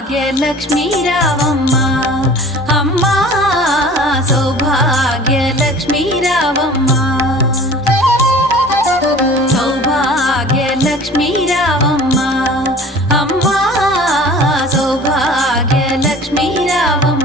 సౌభాగ్యలక్ష్మీ రావమ్మ అమ్మా సౌభాగ్యలక్ష్మీ రావమ్మ సౌభాగ్యలక్ష్మీ రావమ్మ అమ్మా సౌభాగ్యలక్ష్మీ రావమ్మ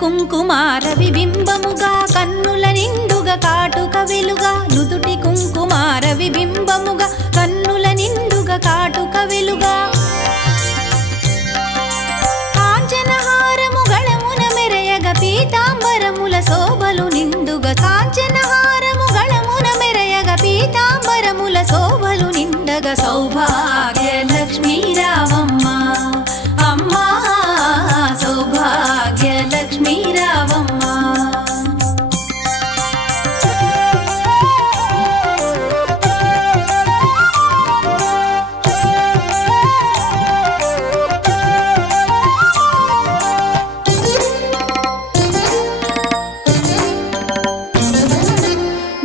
కుంకుమార విబింబముగా కన్నుల నిండుగా కాటుక వెలుగా నుదుటి కుంకుమార విబింబముగా కన్నుల నిండుగా కాటుక వెలుగా కాంచనహారము గళమున మెరయగ పీతాంబరముల శోభలు నిండుగా కాంచనహారము గళమున మెరయగ పీతాంబరముల శోభలు నిండగా సౌభాగ్యలక్ష్మీ రావమ్మ అమ్మా సౌభాగ్యలక్ష్మీ రావమ్మ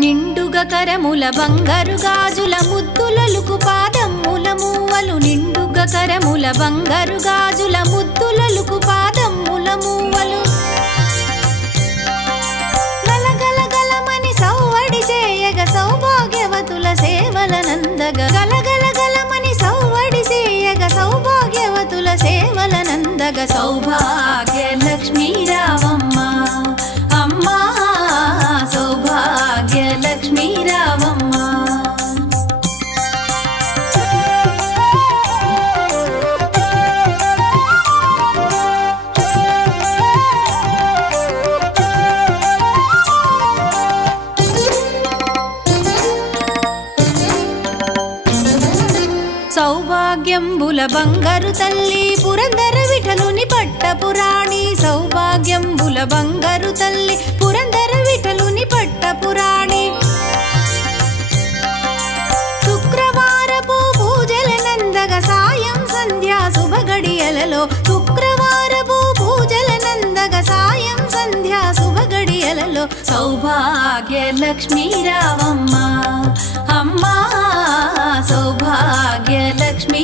నిండుగా కరముల బంగారు గాజుల ముద్దులలుకు పాదమ్ముల మూవలు నిండుగా కరముల బంగారు గాజుల ముద్దులలుకు పాదమ్ముల మూవలు గలగలగలమని సౌవడి చేయగ సౌభాగ్యవతుల సేవల నందగ గలగలగలమని సౌవడి చేయగ సౌభాగ్యవతుల సేవల నందగ సౌభాగ్యలక్ష్మీ రావమ్మ అమ్మా సౌభాగ్యలక్ష్మీ రావమ్మ సౌభాగ్యంబుల బంగారు తల్లి పురందర విఠలుని పట్టపురాణి సౌభాగ్యంబుల బంగారు తల్లి పురందర విఠలుని పట్టపురాణి శుక్రవారపు పూజల నందగ సాయం సంధ్యా శుభగడియలలో శుక్రవారపు పూజల నందగ సాయం సంధ్యా శుభగడియలలో సౌభాగ్యలక్ష్మీ రావమ్మ అమ్మా సౌభాగ్యలక్ష్మీ